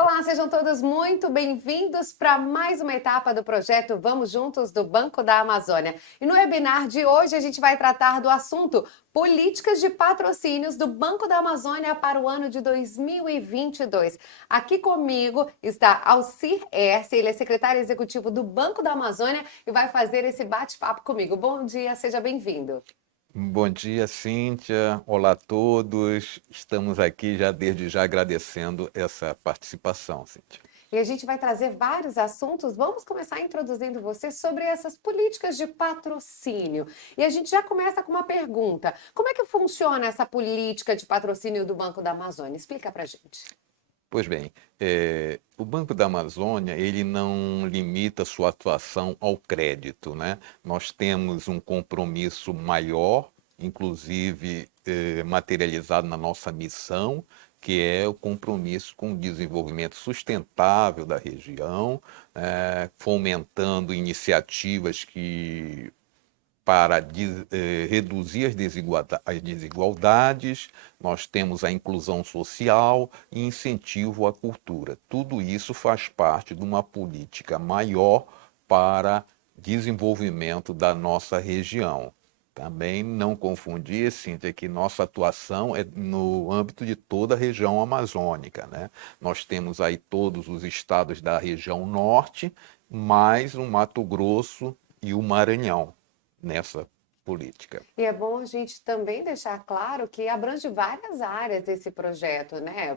Olá, sejam todos muito bem-vindos para mais uma etapa do projeto Vamos Juntos do Banco da Amazônia. E no webinar de hoje a gente vai tratar do assunto Políticas de Patrocínios do Banco da Amazônia para o ano de 2022. Aqui comigo está Alcir Herce, ele é secretário executivo do Banco da Amazônia e vai fazer esse bate-papo comigo. Bom dia, seja bem-vindo. Bom dia, Cíntia. Olá a todos. Estamos aqui já desde já agradecendo essa participação, Cíntia. E a gente vai trazer vários assuntos. Vamos começar introduzindo você sobre essas políticas de patrocínio. E a gente já começa com uma pergunta: como é que funciona essa política de patrocínio do Banco da Amazônia? Explica pra gente. Pois bem, o Banco da Amazônia, ele não limita sua atuação ao crédito, né? Nós temos um compromisso maior, inclusive materializado na nossa missão, que é o compromisso com o desenvolvimento sustentável da região, fomentando iniciativas que para reduzir as desigualdades, nós temos a inclusão social e incentivo à cultura. Tudo isso faz parte de uma política maior para desenvolvimento da nossa região. Também não confundir, Cíntia, que nossa atuação é no âmbito de toda a região amazônica, né? Nós temos aí todos os estados da região norte, mais o Mato Grosso e o Maranhão nessa política. E é bom a gente também deixar claro que abrange várias áreas esse projeto, né?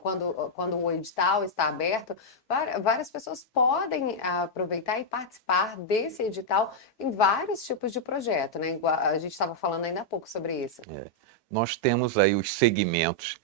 Quando o edital está aberto, várias pessoas podem aproveitar e participar desse edital em vários tipos de projeto, né? A gente estava falando ainda há pouco sobre isso. Nós temos aí os segmentos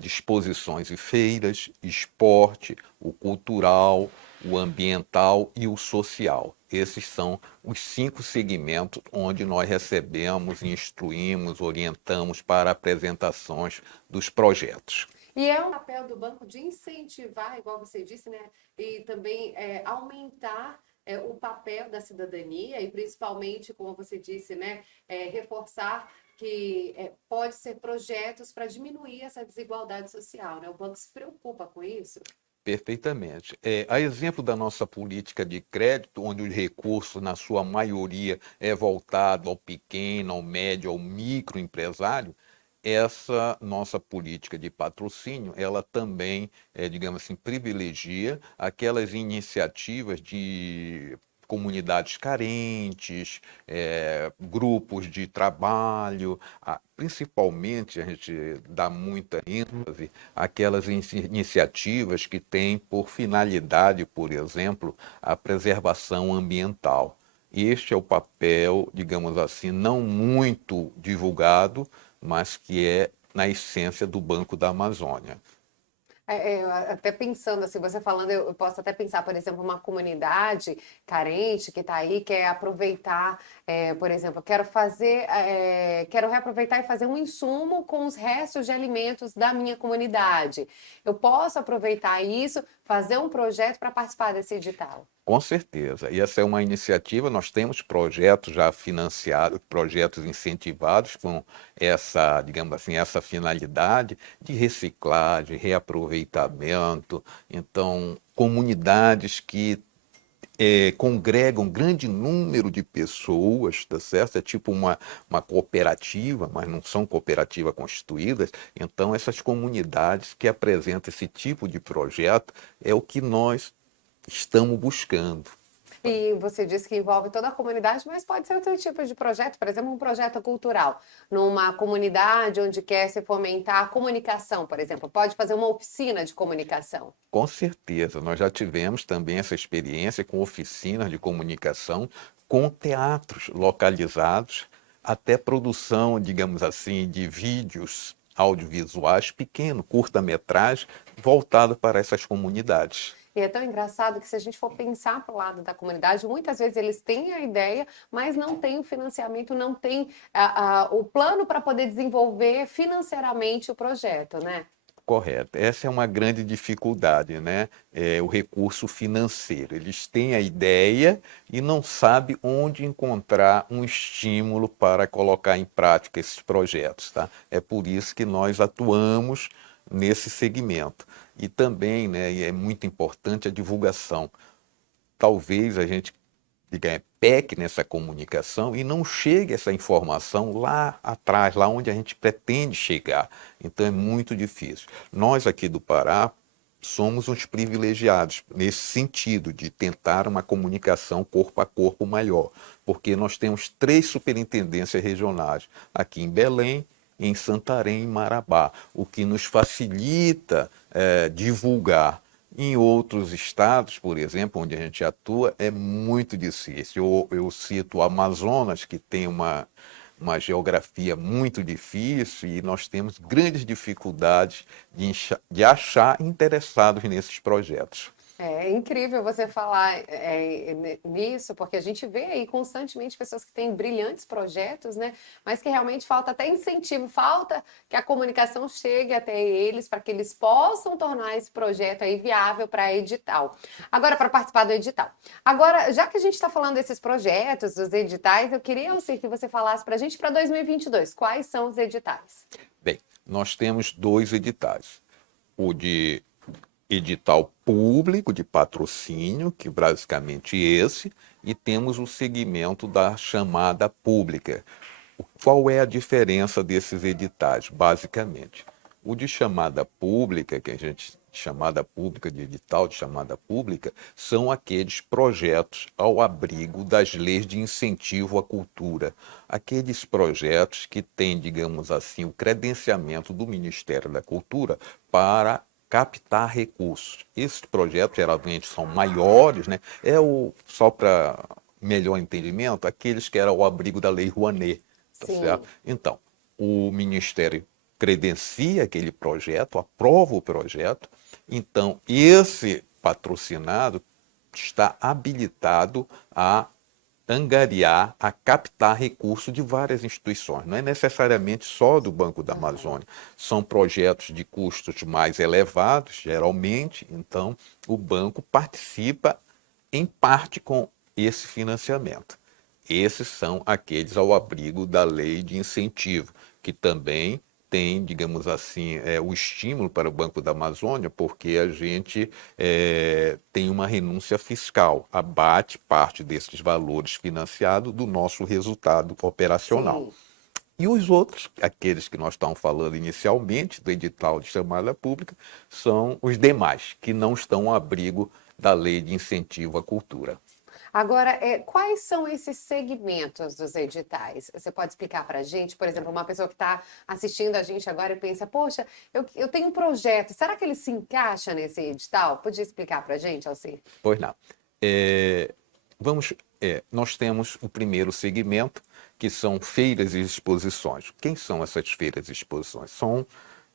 de exposições e feiras, esporte, o cultural, o ambiental e o social. Esses são os 5 segmentos onde nós recebemos, instruímos, orientamos para apresentações dos projetos. E é um papel do banco de incentivar, igual você disse, né? E também aumentar o papel da cidadania e principalmente, como você disse, né? Reforçar que pode ser projetos para diminuir essa desigualdade social, né? O banco se preocupa com isso. Perfeitamente. A exemplo da nossa política de crédito, onde o recurso, na sua maioria, é voltado ao pequeno, ao médio, ao microempresário, essa nossa política de patrocínio, ela também, digamos assim, privilegia aquelas iniciativas de comunidades carentes, grupos de trabalho, principalmente a gente dá muita ênfase aquelas iniciativas que têm por finalidade, por exemplo, a preservação ambiental. Este é o papel, digamos assim, não muito divulgado, mas que é na essência do Banco da Amazônia. Até pensando assim, você falando, eu posso até pensar, por exemplo, uma comunidade carente que está aí, quer aproveitar, por exemplo, quero reaproveitar e fazer um insumo com os restos de alimentos da minha comunidade. Eu posso aproveitar isso, fazer um projeto para participar desse edital. Com certeza. E essa é uma iniciativa, nós temos projetos já financiados, projetos incentivados com essa, digamos assim, essa finalidade de reciclagem, reaproveitamento. Então, comunidades que congregam um grande número de pessoas, tá certo? É tipo uma cooperativa, mas não são cooperativas constituídas. Então, essas comunidades que apresentam esse tipo de projeto é o que nós estamos buscando. E você disse que envolve toda a comunidade, mas pode ser outro tipo de projeto, por exemplo, um projeto cultural, numa comunidade onde quer se fomentar a comunicação, por exemplo, pode fazer uma oficina de comunicação. Com certeza, nós já tivemos também essa experiência com oficinas de comunicação, com teatros localizados, até produção, digamos assim, de vídeos audiovisuais pequeno, curta-metragem, voltado para essas comunidades. E é tão engraçado que se a gente for pensar para o lado da comunidade, muitas vezes eles têm a ideia, mas não têm o financiamento, não têm o plano para poder desenvolver financeiramente o projeto, né? Correto. Essa é uma grande dificuldade, né? O recurso financeiro. Eles têm a ideia e não sabem onde encontrar um estímulo para colocar em prática esses projetos, tá? É por isso que nós atuamos nesse segmento. E também, né, e é muito importante a divulgação. Talvez a gente peque nessa comunicação e não chegue essa informação lá atrás, lá onde a gente pretende chegar. Então é muito difícil. Nós aqui do Pará somos uns privilegiados nesse sentido de tentar uma comunicação corpo a corpo maior, porque nós temos 3 superintendências regionais aqui em Belém, em Santarém e Marabá, o que nos facilita divulgar. Em outros estados, por exemplo, onde a gente atua, é muito difícil. Eu cito o Amazonas, que tem uma geografia muito difícil e nós temos grandes dificuldades de achar interessados nesses projetos. É incrível você falar nisso, porque a gente vê aí constantemente pessoas que têm brilhantes projetos, né? Mas que realmente falta até incentivo, falta que a comunicação chegue até eles para que eles possam tornar esse projeto aí viável para edital. Agora, para participar do edital. Agora, já que a gente está falando desses projetos, dos editais, eu queria, Alcir, que você falasse para a gente para 2022, quais são os editais? Bem, nós temos 2 editais. O de edital público de patrocínio, que basicamente esse, e temos o segmento da chamada pública. Qual é a diferença desses editais, basicamente? O de chamada pública, que a gente chamada pública de edital de chamada pública, são aqueles projetos ao abrigo das leis de incentivo à cultura, aqueles projetos que têm, digamos assim, o credenciamento do Ministério da Cultura para captar recursos. Esses projetos geralmente são maiores, né? Só para melhor entendimento, aqueles que eram ao abrigo da Lei Rouanet, tá certo? Sim. Então, o Ministério credencia aquele projeto, aprova o projeto, então esse patrocinado está habilitado a angariar, a captar recursos de várias instituições. Não é necessariamente só do Banco da Amazônia. São projetos de custos mais elevados, geralmente, então o banco participa em parte com esse financiamento. Esses são aqueles ao abrigo da lei de incentivo, que também tem, digamos assim, o estímulo para o Banco da Amazônia, porque a gente tem uma renúncia fiscal, abate parte desses valores financiados do nosso resultado operacional. Sim. E os outros, aqueles que nós estamos falando inicialmente, do edital de chamada pública, são os demais, que não estão ao abrigo da lei de incentivo à cultura. Agora, quais são esses segmentos dos editais? Você pode explicar para a gente? Por exemplo, uma pessoa que está assistindo a gente agora e pensa, poxa, eu tenho um projeto, será que ele se encaixa nesse edital? Podia explicar para a gente, Alcir? Pois não. É, vamos, nós temos o primeiro segmento, que são feiras e exposições. Quem são essas feiras e exposições?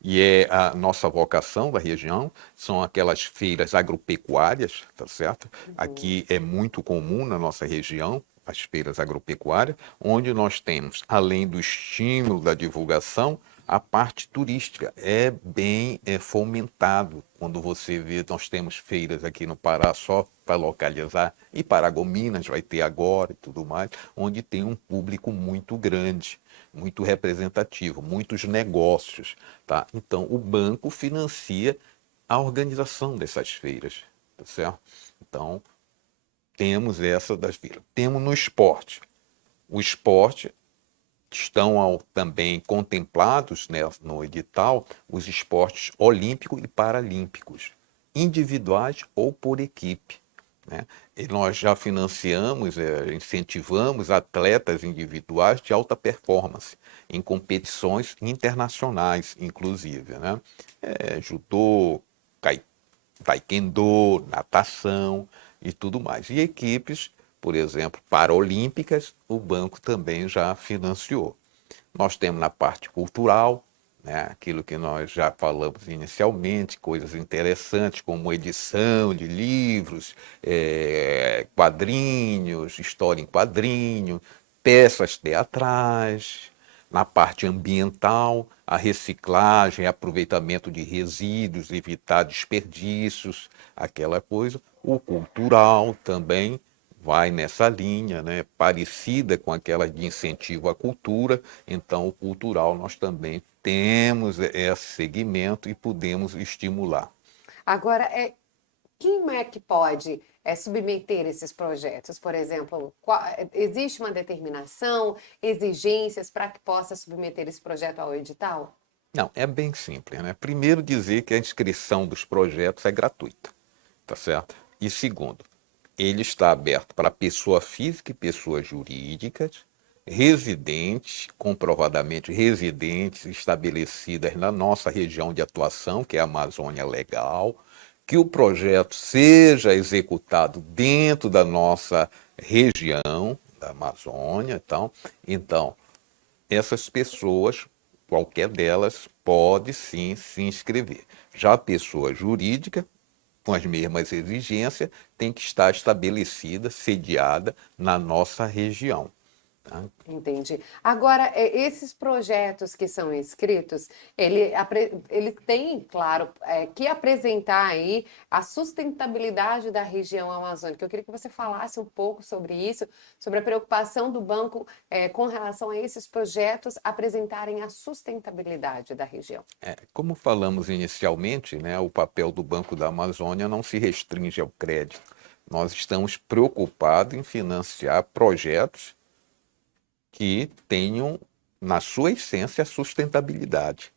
E é a nossa vocação da região, são aquelas feiras agropecuárias, tá certo? Aqui é muito comum na nossa região, as feiras agropecuárias, onde nós temos, além do estímulo da divulgação, a parte turística é bem fomentado. Quando você vê, nós temos feiras aqui no Pará só para localizar, e Paragominas vai ter agora e tudo mais, onde tem um público muito grande, muito representativo, muitos negócios, tá? Então, o banco financia a organização dessas feiras, tá certo? Então, temos essa das feiras. Temos no esporte. O esporte estão também contemplados, né, no edital os esportes olímpicos e paralímpicos, individuais ou por equipe, né? E nós já financiamos, incentivamos atletas individuais de alta performance em competições internacionais, inclusive, né? Judô, taekwondo, natação e tudo mais. E equipes, por exemplo, paralímpicas, o banco também já financiou. Nós temos na parte cultural, né, aquilo que nós já falamos inicialmente, coisas interessantes como edição de livros, quadrinhos, história em quadrinho, peças teatrais. Na parte ambiental, a reciclagem, aproveitamento de resíduos, evitar desperdícios, aquela coisa. O cultural também vai nessa linha, parecida com aquela de incentivo à cultura. Então, o cultural nós também temos esse segmento e podemos estimular. Agora, quem é que pode submeter esses projetos? Por exemplo, existe uma determinação, exigências para que possa submeter esse projeto ao edital? Não, é bem simples, né? Primeiro dizer que a inscrição dos projetos é gratuita, tá certo? E segundo, ele está aberto para pessoa física e pessoas jurídicas, residentes, comprovadamente residentes estabelecidas na nossa região de atuação, que é a Amazônia Legal, que o projeto seja executado dentro da nossa região da Amazônia, então essas pessoas, qualquer delas, pode sim se inscrever. Já a pessoa jurídica, com as mesmas exigências, tem que estar estabelecida, sediada na nossa região. Tá? Entendi. Agora, esses projetos que são inscritos, ele tem, claro, que apresentar aí a sustentabilidade da região amazônica. Eu queria que você falasse um pouco sobre isso, sobre a preocupação do banco, com relação a esses projetos apresentarem a sustentabilidade da região. Como falamos inicialmente, né, o papel do Banco da Amazônia não se restringe ao crédito. Nós estamos preocupados em financiar projetos que tenham, na sua essência, a sustentabilidade,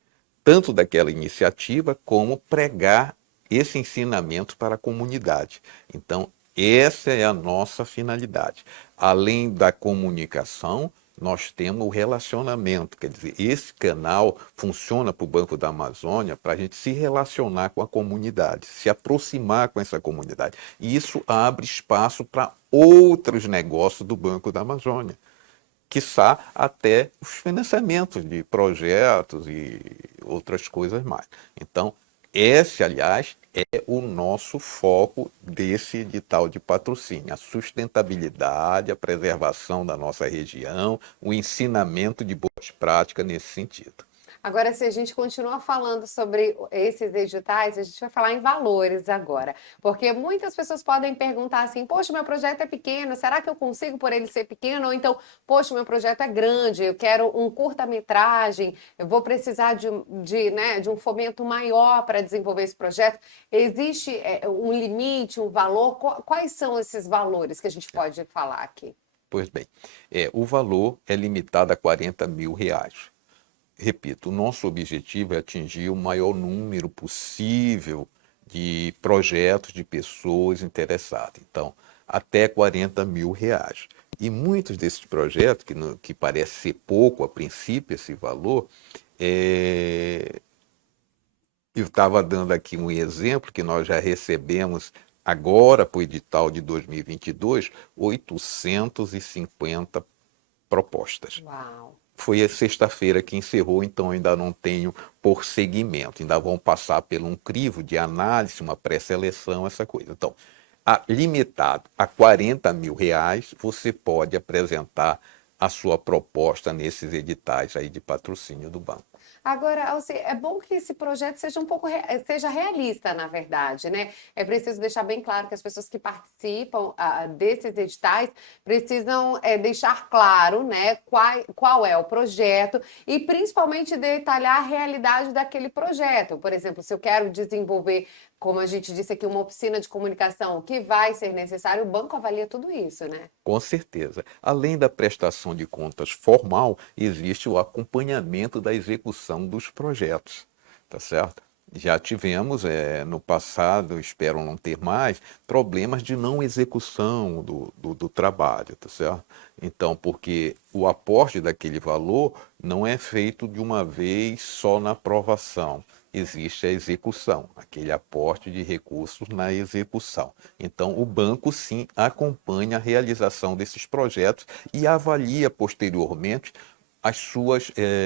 tanto daquela iniciativa como pregar esse ensinamento para a comunidade. Então, essa é a nossa finalidade. Além da comunicação, nós temos o relacionamento, quer dizer, esse canal funciona para o Banco da Amazônia para a gente se relacionar com a comunidade, se aproximar com essa comunidade. E isso abre espaço para outros negócios do Banco da Amazônia, quiçá até os financiamentos de projetos e outras coisas mais. Então, esse, aliás, é o nosso foco desse edital de patrocínio, a sustentabilidade, a preservação da nossa região, o ensinamento de boas práticas nesse sentido. Agora, se a gente continua falando sobre esses editais, a gente vai falar em valores agora. Porque muitas pessoas podem perguntar assim: poxa, meu projeto é pequeno, será que eu consigo por ele ser pequeno? Ou então, poxa, meu projeto é grande, eu quero um curta-metragem, eu vou precisar de um fomento maior para desenvolver esse projeto. Existe um limite, um valor? Quais são esses valores que a gente pode falar aqui? Pois bem, o valor é limitado a R$ 40.000. Repito, o nosso objetivo é atingir o maior número possível de projetos, de pessoas interessadas. Então, até R$ 40.000. E muitos desses projetos, que parece ser pouco a princípio esse valor, eu estava dando aqui um exemplo que nós já recebemos agora, para o edital de 2022, 850 propostas. Uau! Foi a sexta-feira que encerrou, então ainda não tenho por segmento. Ainda vão passar por um crivo de análise, uma pré-seleção, essa coisa. Então, limitado a R$ 40.000, você pode apresentar a sua proposta nesses editais aí de patrocínio do banco. Agora, Alci, é bom que esse projeto seja seja realista, na verdade, né? É preciso deixar bem claro que as pessoas que participam desses editais precisam deixar claro, né, qual é o projeto e principalmente detalhar a realidade daquele projeto. Por exemplo, se eu quero desenvolver, como a gente disse aqui, uma oficina de comunicação que vai ser necessário, o banco avalia tudo isso, né? Com certeza. Além da prestação de contas formal, existe o acompanhamento da execução dos projetos, tá certo? Já tivemos no passado, espero não ter mais, problemas de não execução do trabalho, tá certo? Então, porque o aporte daquele valor não é feito de uma vez só na aprovação. Existe a execução, aquele aporte de recursos na execução. Então, o banco, sim, acompanha a realização desses projetos e avalia posteriormente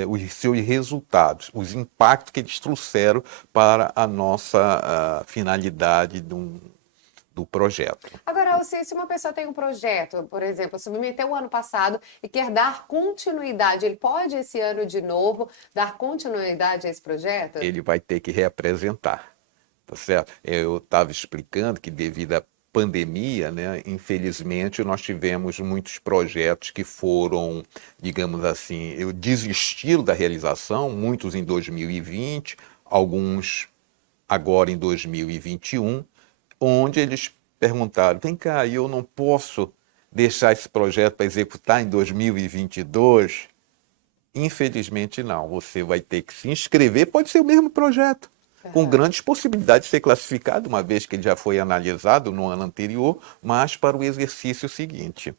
os seus resultados, os impactos que eles trouxeram para a nossa finalidade do projeto. Agora, se uma pessoa tem um projeto, por exemplo, submeteu o ano passado e quer dar continuidade, ele pode esse ano de novo dar continuidade a esse projeto? Ele vai ter que reapresentar, tá certo? Eu estava explicando que devido pandemia, né, infelizmente, nós tivemos muitos projetos que foram, digamos assim, desistiram da realização, muitos em 2020, alguns agora em 2021, onde eles perguntaram: vem cá, eu não posso deixar esse projeto para executar em 2022? Infelizmente não, você vai ter que se inscrever, pode ser o mesmo projeto, com Aham. grandes possibilidades de ser classificado, uma vez que ele já foi analisado no ano anterior, mas para o exercício seguinte.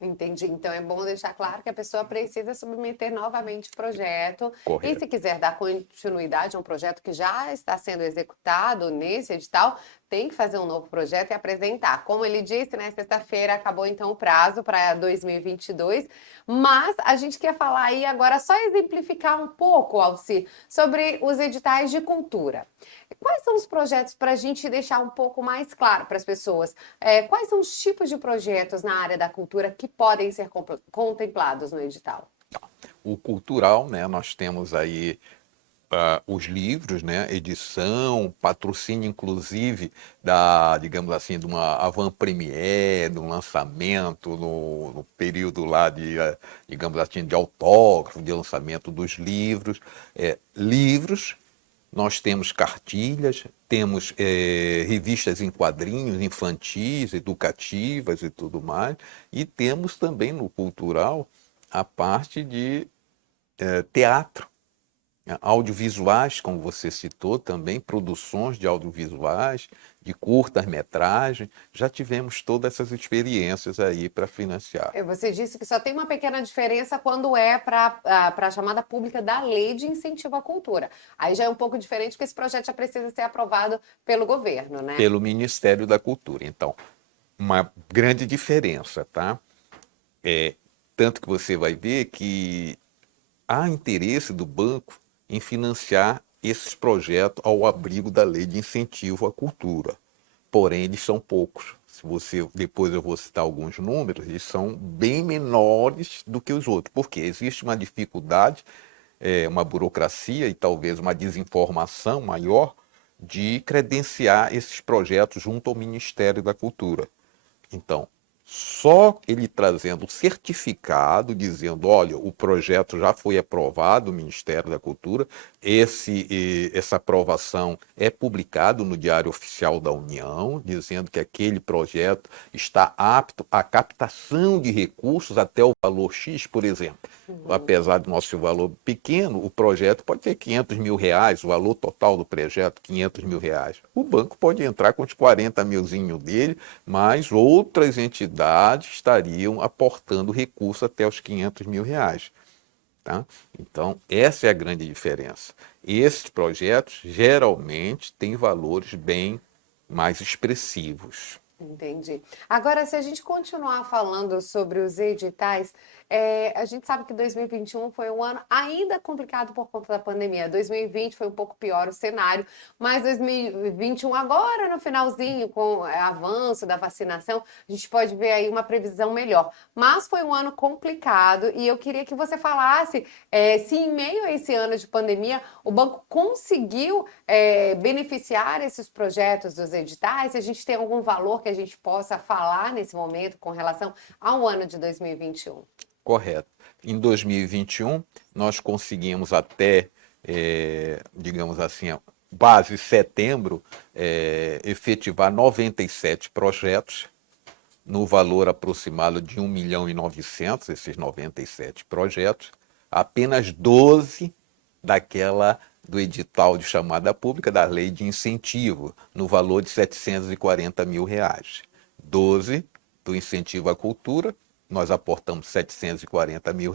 Entendi. Então é bom deixar claro que a pessoa precisa submeter novamente o projeto. E Correto. se quiser dar continuidade a um projeto que já está sendo executado nesse edital, tem que fazer um novo projeto e apresentar. Como ele disse, né, sexta-feira acabou então o prazo para 2022, mas a gente quer falar aí agora, só exemplificar um pouco, Alci, sobre os editais de cultura. Quais são os projetos para a gente deixar um pouco mais claro para as pessoas? Quais são os tipos de projetos na área da cultura que podem ser contemplados no edital? O cultural, né, nós temos aí os livros, né, edição, patrocínio inclusive da, digamos assim, de uma avant-première, de um lançamento no período lá de, digamos assim, de autógrafo, de lançamento dos livros. Livros, nós temos cartilhas, temos revistas em quadrinhos infantis, educativas e tudo mais, e temos também no cultural a parte de teatro, audiovisuais, como você citou também, produções de audiovisuais, de curtas-metragens, já tivemos todas essas experiências aí para financiar. Você disse que só tem uma pequena diferença quando é para a chamada pública da Lei de Incentivo à Cultura. Aí já é um pouco diferente, porque esse projeto já precisa ser aprovado pelo governo, né? Pelo Ministério da Cultura. Então, uma grande diferença, tá? Tanto que você vai ver que há interesse do banco em financiar esses projetos ao abrigo da Lei de Incentivo à Cultura. Porém, eles são poucos. Se você, depois eu vou citar alguns números, eles são bem menores do que os outros, porque existe uma dificuldade, uma burocracia e talvez uma desinformação maior de credenciar esses projetos junto ao Ministério da Cultura. Então, só ele trazendo o certificado, dizendo: olha, o projeto já foi aprovado no Ministério da Cultura, essa aprovação é publicado no Diário Oficial da União, dizendo que aquele projeto está apto à captação de recursos até o valor X, por exemplo. Uhum. Apesar do nosso valor pequeno, o projeto pode ter R$ 500 mil, o valor total do projeto, R$ 500 mil. O banco pode entrar com os 40 milzinho dele, mas outras entidades estariam aportando recurso até os R$ 500 mil. Tá? Então, essa é a grande diferença. Esses projetos geralmente têm valores bem mais expressivos. Entendi. Agora, se a gente continuar falando sobre os editais, a gente sabe que 2021 foi um ano ainda complicado por conta da pandemia. 2020 foi um pouco pior o cenário, mas 2021, agora no finalzinho, com o avanço da vacinação, a gente pode ver aí uma previsão melhor. Mas foi um ano complicado e eu queria que você falasse se em meio a esse ano de pandemia o banco conseguiu beneficiar esses projetos dos editais, se a gente tem algum valor que a gente possa falar nesse momento com relação ao ano de 2021. Correto. Em 2021, nós conseguimos até, digamos assim, base setembro, efetivar 97 projetos, no valor aproximado de 1.900.000, esses 97 projetos, apenas 12 do edital de chamada pública da lei de incentivo, no valor de R$ 740 mil. 12 do incentivo à cultura, nós aportamos R$ 740 mil,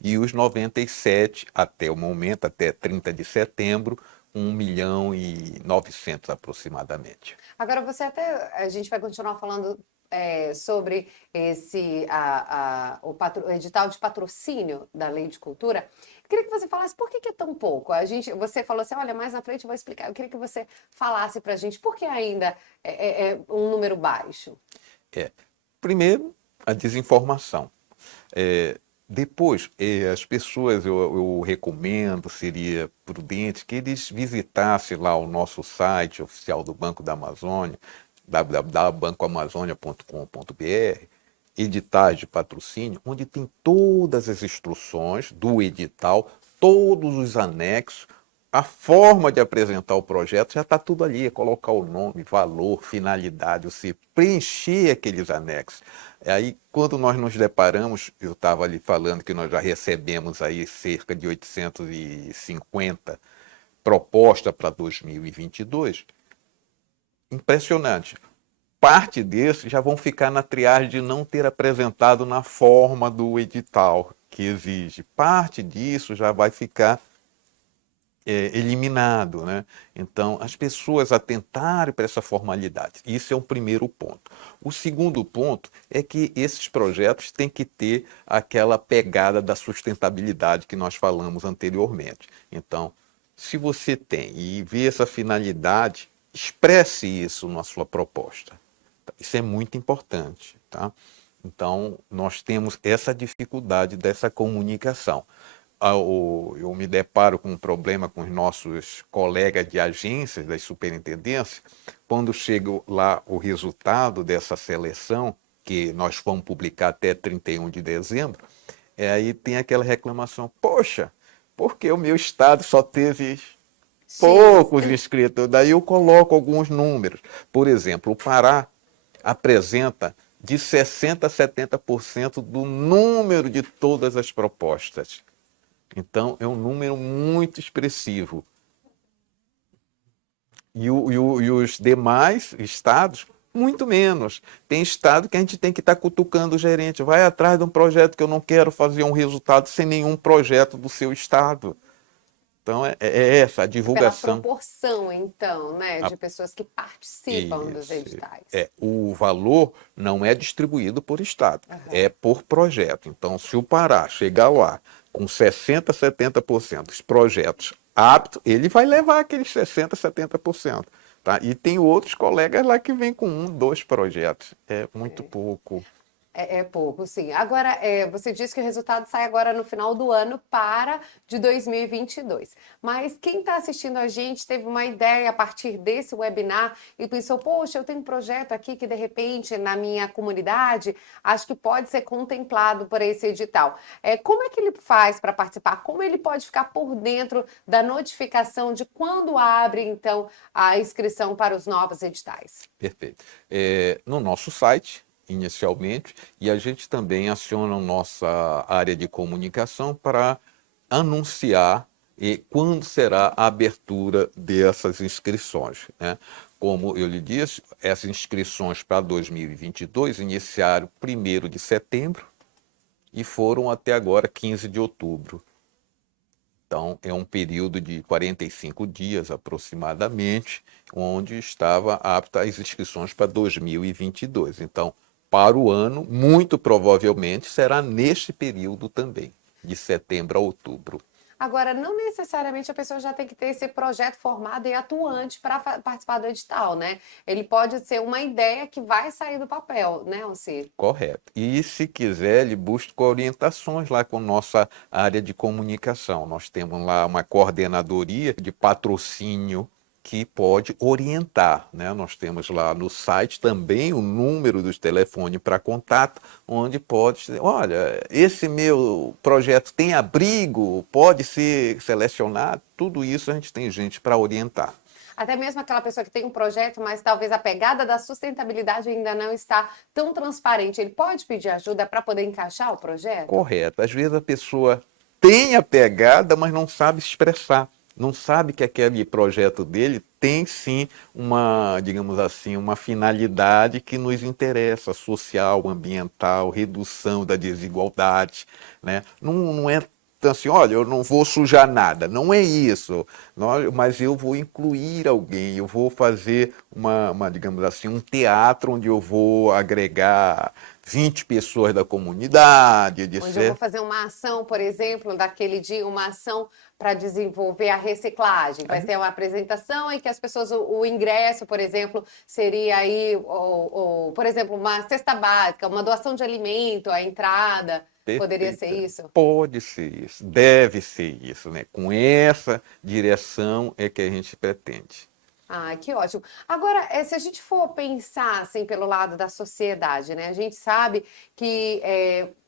e os 97 até o momento, até 30 de setembro, 1.900.000 aproximadamente. Agora, a gente vai continuar falando sobre o edital de patrocínio da Lei de Cultura. Queria que você falasse por que é tão pouco. Você falou assim, olha, mais na frente eu vou explicar. Eu queria que você falasse para a gente por que ainda é um número baixo. Primeiro, a desinformação. Depois, as pessoas, eu recomendo, seria prudente que eles visitassem lá o nosso site oficial do Banco da Amazônia, www.bancoamazonia.com.br, editais de patrocínio, onde tem todas as instruções do edital, todos os anexos, a forma de apresentar o projeto, já está tudo ali, é colocar o nome, valor, finalidade, você preencher aqueles anexos. Aí, quando nós nos deparamos, eu estava ali falando que nós já recebemos aí cerca de 850 propostas para 2022, impressionante. Parte desses já vão ficar na triagem de não ter apresentado na forma do edital que exige. Parte disso já vai ficar eliminado, né? Então, as pessoas atentarem para essa formalidade. Isso é o primeiro ponto. O segundo ponto é que esses projetos têm que ter aquela pegada da sustentabilidade que nós falamos anteriormente. Então, se você tem e vê essa finalidade, expresse isso na sua proposta. Isso é muito importante, tá? Então, nós temos essa dificuldade dessa comunicação. Eu me deparo com um problema com os nossos colegas de agências das superintendências, quando chega lá o resultado dessa seleção, que nós vamos publicar até 31 de dezembro, aí tem aquela reclamação, poxa, porque o meu estado só teve poucos inscritos? Daí eu coloco alguns números. Por exemplo, o Pará apresenta de 60% a 70% do número de todas as propostas. Então, é um número muito expressivo. E os demais estados, muito menos. Tem estado que a gente tem que estar cutucando o gerente. Vai atrás de um projeto que eu não quero fazer um resultado sem nenhum projeto do seu estado. Então, é essa a divulgação. Pela proporção, então, né, de pessoas que participam dos editais. O valor não é distribuído por estado, é por projeto. Então, se o Pará chegar lá com 60%, 70% dos projetos aptos, ele vai levar aqueles 60%, 70%. Tá? E tem outros colegas lá que vêm com 1, 2 projetos. É muito pouco. É pouco, sim. Agora, você disse que o resultado sai agora no final do ano para de 2022. Mas quem está assistindo a gente teve uma ideia a partir desse webinar e pensou, poxa, eu tenho um projeto aqui que de repente na minha comunidade acho que pode ser contemplado por esse edital. Como é que ele faz para participar? Como ele pode ficar por dentro da notificação de quando abre, então, a inscrição para os novos editais? Perfeito. No nosso site, inicialmente, e a gente também aciona a nossa área de comunicação para anunciar quando será a abertura dessas inscrições, né? Como eu lhe disse, essas inscrições para 2022 iniciaram 1º de setembro e foram até agora 15 de outubro. Então, é um período de 45 dias aproximadamente, onde estava apta as inscrições para 2022. Então, para o ano, muito provavelmente será neste período também, de setembro a outubro. Agora, não necessariamente a pessoa já tem que ter esse projeto formado e atuante para participar do edital, né? Ele pode ser uma ideia que vai sair do papel, né, Alcir? Correto. E se quiser, ele busca orientações lá com nossa área de comunicação. Nós temos lá uma coordenadoria de patrocínio que pode orientar, né? Nós temos lá no site também o número dos telefones para contato, onde pode dizer, olha, esse meu projeto tem abrigo, pode ser selecionado, tudo isso a gente tem gente para orientar. Até mesmo aquela pessoa que tem um projeto, mas talvez a pegada da sustentabilidade ainda não está tão transparente, ele pode pedir ajuda para poder encaixar o projeto? Correto. Às vezes a pessoa tem a pegada, mas não sabe expressar. Não sabe que aquele projeto dele tem sim uma, digamos assim, uma finalidade que nos interessa, social, ambiental, redução da desigualdade, né? Não é assim, olha, eu não vou sujar nada, não é isso, mas eu vou incluir alguém, eu vou fazer digamos assim, um teatro onde eu vou agregar 20 pessoas da comunidade, Onde eu vou fazer uma ação, por exemplo, daquele dia, uma ação para desenvolver a reciclagem. Vai ser uma apresentação em que as pessoas, o ingresso, por exemplo, seria aí, por exemplo, uma cesta básica, uma doação de alimento, a entrada. Poderia ser isso? Pode ser isso, deve ser isso, né? Com essa direção é que a gente pretende. Ah, que ótimo. Agora, se a gente for pensar assim pelo lado da sociedade, né? A gente sabe que,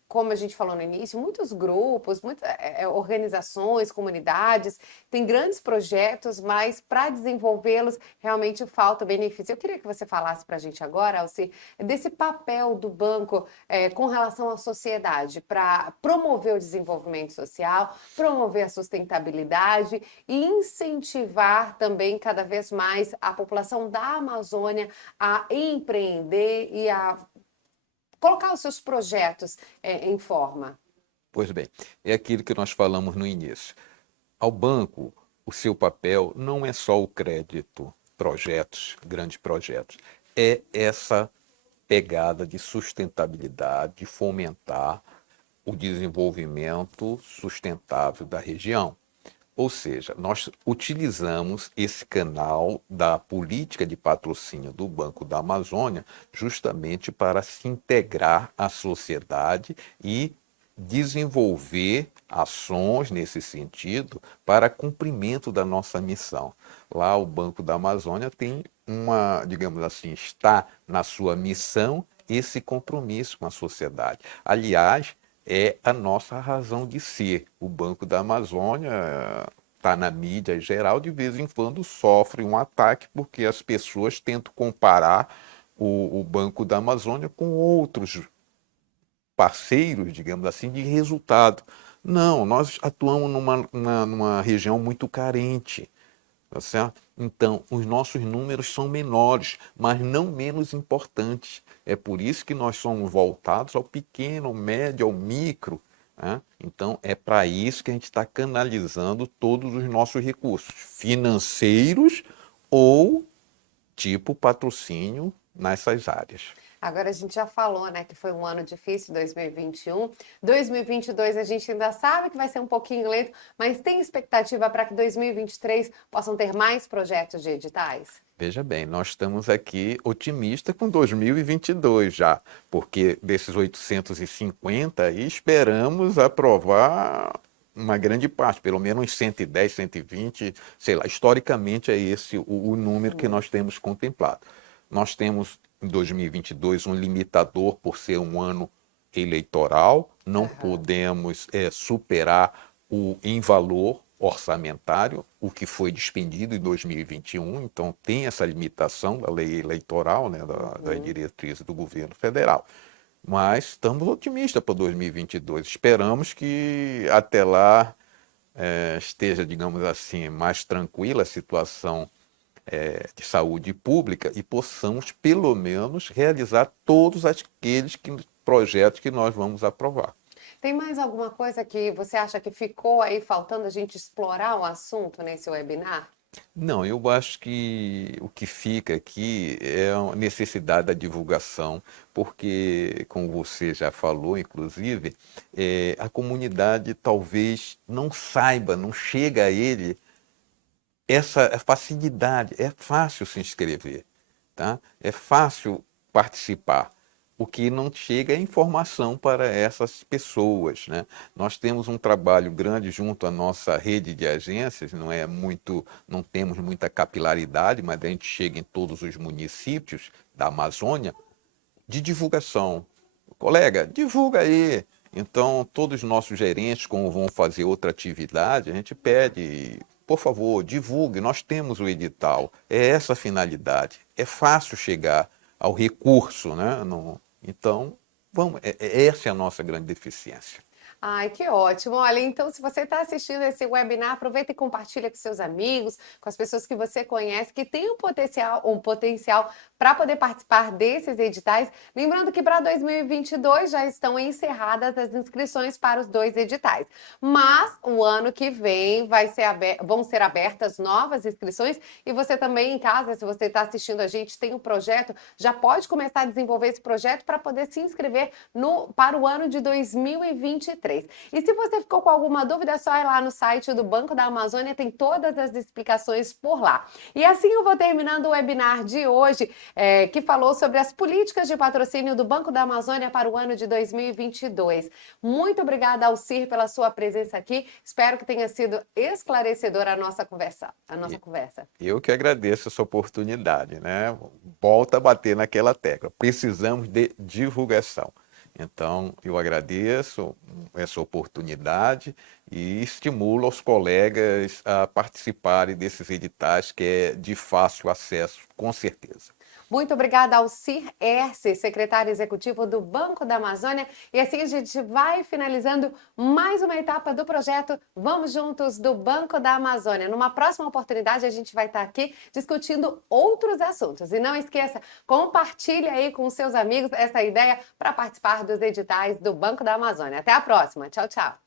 como a gente falou no início, muitos grupos, muitas organizações, comunidades têm grandes projetos, mas para desenvolvê-los realmente falta benefício. Eu queria que você falasse para a gente agora, Alci, desse papel do banco com relação à sociedade para promover o desenvolvimento social, promover a sustentabilidade e incentivar também cada vez mais a população da Amazônia a empreender e a colocar os seus projetos em forma. Pois bem, é aquilo que nós falamos no início. Ao banco, o seu papel não é só o crédito, projetos, grandes projetos, é essa pegada de sustentabilidade, de fomentar o desenvolvimento sustentável da região. Ou seja, nós utilizamos esse canal da política de patrocínio do Banco da Amazônia justamente para se integrar à sociedade e desenvolver ações nesse sentido para cumprimento da nossa missão. Lá o Banco da Amazônia tem uma, digamos assim, está na sua missão esse compromisso com a sociedade. Aliás, é a nossa razão de ser. O Banco da Amazônia está na mídia em geral, de vez em quando sofre um ataque porque as pessoas tentam comparar o Banco da Amazônia com outros parceiros, digamos assim, de resultado. Não, nós atuamos numa região muito carente, tá certo? Então, os nossos números são menores, mas não menos importantes. É por isso que nós somos voltados ao pequeno, ao médio, ao micro, né? Então, é para isso que a gente está canalizando todos os nossos recursos financeiros ou tipo patrocínio nessas áreas. Agora a gente já falou, né, que foi um ano difícil, 2021. 2022 a gente ainda sabe que vai ser um pouquinho lento, mas tem expectativa para que 2023 possam ter mais projetos de editais? Veja bem, nós estamos aqui otimistas com 2022 já, porque desses 850 aí esperamos aprovar uma grande parte, pelo menos uns 110, 120, sei lá, historicamente é esse o número que nós temos contemplado. Nós temos em 2022 um limitador por ser um ano eleitoral, não podemos superar em valor orçamentário o que foi despendido em 2021, então tem essa limitação da lei eleitoral, né, da diretriz do governo federal. Mas estamos otimistas para 2022. Esperamos que até lá esteja, digamos assim, mais tranquila a situação de saúde pública e possamos, pelo menos, realizar todos aqueles projetos que nós vamos aprovar. Tem mais alguma coisa que você acha que ficou aí faltando a gente explorar o assunto nesse webinar? Não, eu acho que o que fica aqui é a necessidade da divulgação, porque, como você já falou, inclusive, a comunidade talvez não saiba, não chega a ele essa facilidade. É fácil se inscrever, tá? É fácil participar. O que não chega é informação para essas pessoas, né? Nós temos um trabalho grande junto à nossa rede de agências, não temos muita capilaridade, mas a gente chega em todos os municípios da Amazônia de divulgação. Colega, divulga aí. Então, todos os nossos gerentes, como vão fazer outra atividade, a gente pede, por favor, divulgue, nós temos o edital. É essa a finalidade. É fácil chegar ao recurso, né? Então, essa é a nossa grande deficiência. Ai, que ótimo. Olha, então, se você está assistindo esse webinar, aproveita e compartilha com seus amigos, com as pessoas que você conhece, que tem um potencial para poder participar desses editais. Lembrando que para 2022 já estão encerradas as inscrições para os 2 editais. Mas o ano que vem vão ser abertas novas inscrições e você também em casa, se você está assistindo a gente, tem um projeto, já pode começar a desenvolver esse projeto para poder se inscrever para o ano de 2023. 2023. E se você ficou com alguma dúvida, é só ir lá no site do Banco da Amazônia, tem todas as explicações por lá. E assim eu vou terminando o webinar de hoje, que falou sobre as políticas de patrocínio do Banco da Amazônia para o ano de 2022. Muito obrigada, Alcir, pela sua presença aqui. Espero que tenha sido esclarecedora a nossa conversa. Eu que agradeço essa oportunidade, né? Volta a bater naquela tecla. Precisamos de divulgação. Então, eu agradeço essa oportunidade e estimulo os colegas a participarem desses editais, que é de fácil acesso, com certeza. Muito obrigada, Alcir Erce, secretário executivo do Banco da Amazônia. E assim a gente vai finalizando mais uma etapa do projeto Vamos Juntos do Banco da Amazônia. Numa próxima oportunidade, a gente vai estar aqui discutindo outros assuntos. E não esqueça, compartilhe aí com seus amigos essa ideia para participar dos editais do Banco da Amazônia. Até a próxima. Tchau, tchau.